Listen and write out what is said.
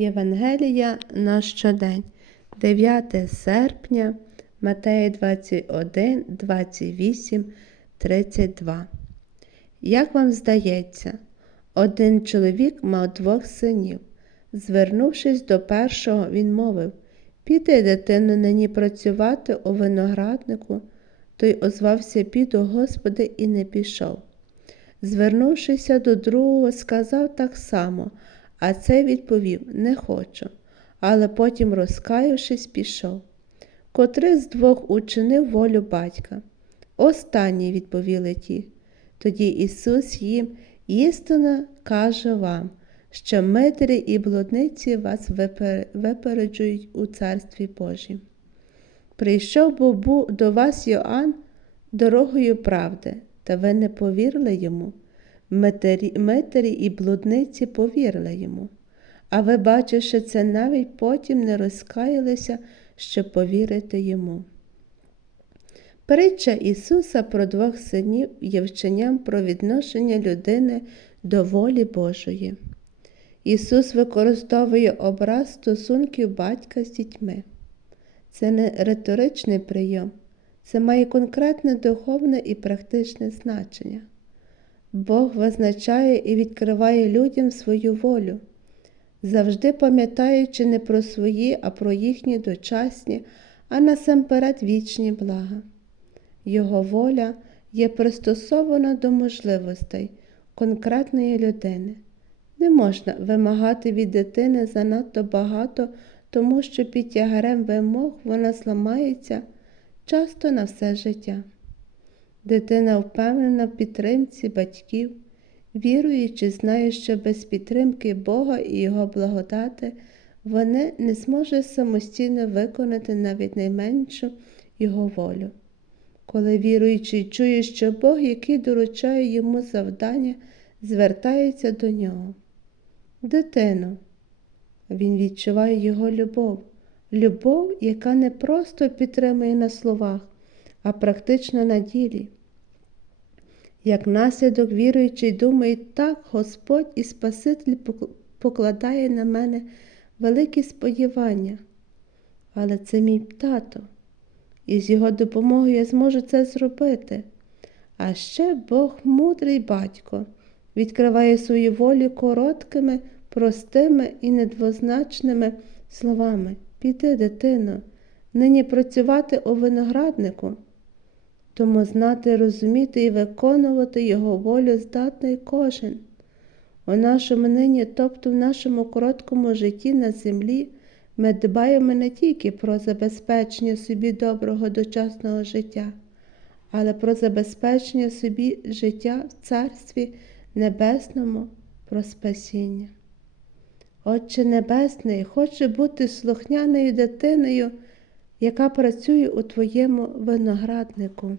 Євангелія на щодень, 9 серпня, Матея 21, 28, 32. Як вам здається, один чоловік мав двох синів. Звернувшись до першого, він мовив Піди, дитино, нині працювати у винограднику. Той озвався піду, Господи, і не пішов. Звернувшися до другого, сказав так само, а цей відповів Не хочу, але потім, розкаявшись, пішов. Котрий з двох учинив волю батька. Останній відповіли ті. Тоді Ісус їм істинно каже вам, що митарі і блудниці вас випереджують у Царстві Божім. Прийшов бо був до вас Йоанн дорогою правди, та ви не повірили йому. Митарі, митарі і блудниці повірили йому. А ви, бачивши це, навіть потім не розкаялися, щоб повірити йому. Притча Ісуса про двох синів є вченням про відношення людини до волі Божої. Ісус використовує образ стосунків батька з дітьми. Це не риторичний прийом, це має конкретне духовне і практичне значення. Бог визначає і відкриває людям свою волю, завжди пам'ятаючи не про свої, а про їхні дочасні, а насамперед вічні блага. Його воля є пристосована до можливостей конкретної людини. Не можна вимагати від дитини занадто багато, тому що під тягарем вимог вона зламається часто на все життя. Дитина впевнена в підтримці батьків, віруючи, знає, що без підтримки Бога і Його благодати вони не зможе самостійно виконати навіть найменшу Його волю. Коли віруючий чує, що Бог, який доручає йому завдання, звертається до нього. Дитино, він відчуває його любов, любов, яка не просто підтримує на словах, а практично на ділі. Як наслідок віруючий думає, так Господь і Спаситель покладає на мене великі сподівання, але це мій тато, і з його допомогою я зможу це зробити. А ще Бог мудрий батько відкриває свою волю короткими, простими і недвозначними словами. Піди, дитино, нині працювати у винограднику. Тому знати, розуміти і виконувати Його волю здатний кожен. У нашому нині, тобто в нашому короткому житті на землі, ми дбаємо не тільки про забезпечення собі доброго дочасного життя, але про забезпечення собі життя в Царстві Небесному про спасіння. Отче Небесний хоче бути слухняною дитиною, яка працює у Твоєму винограднику.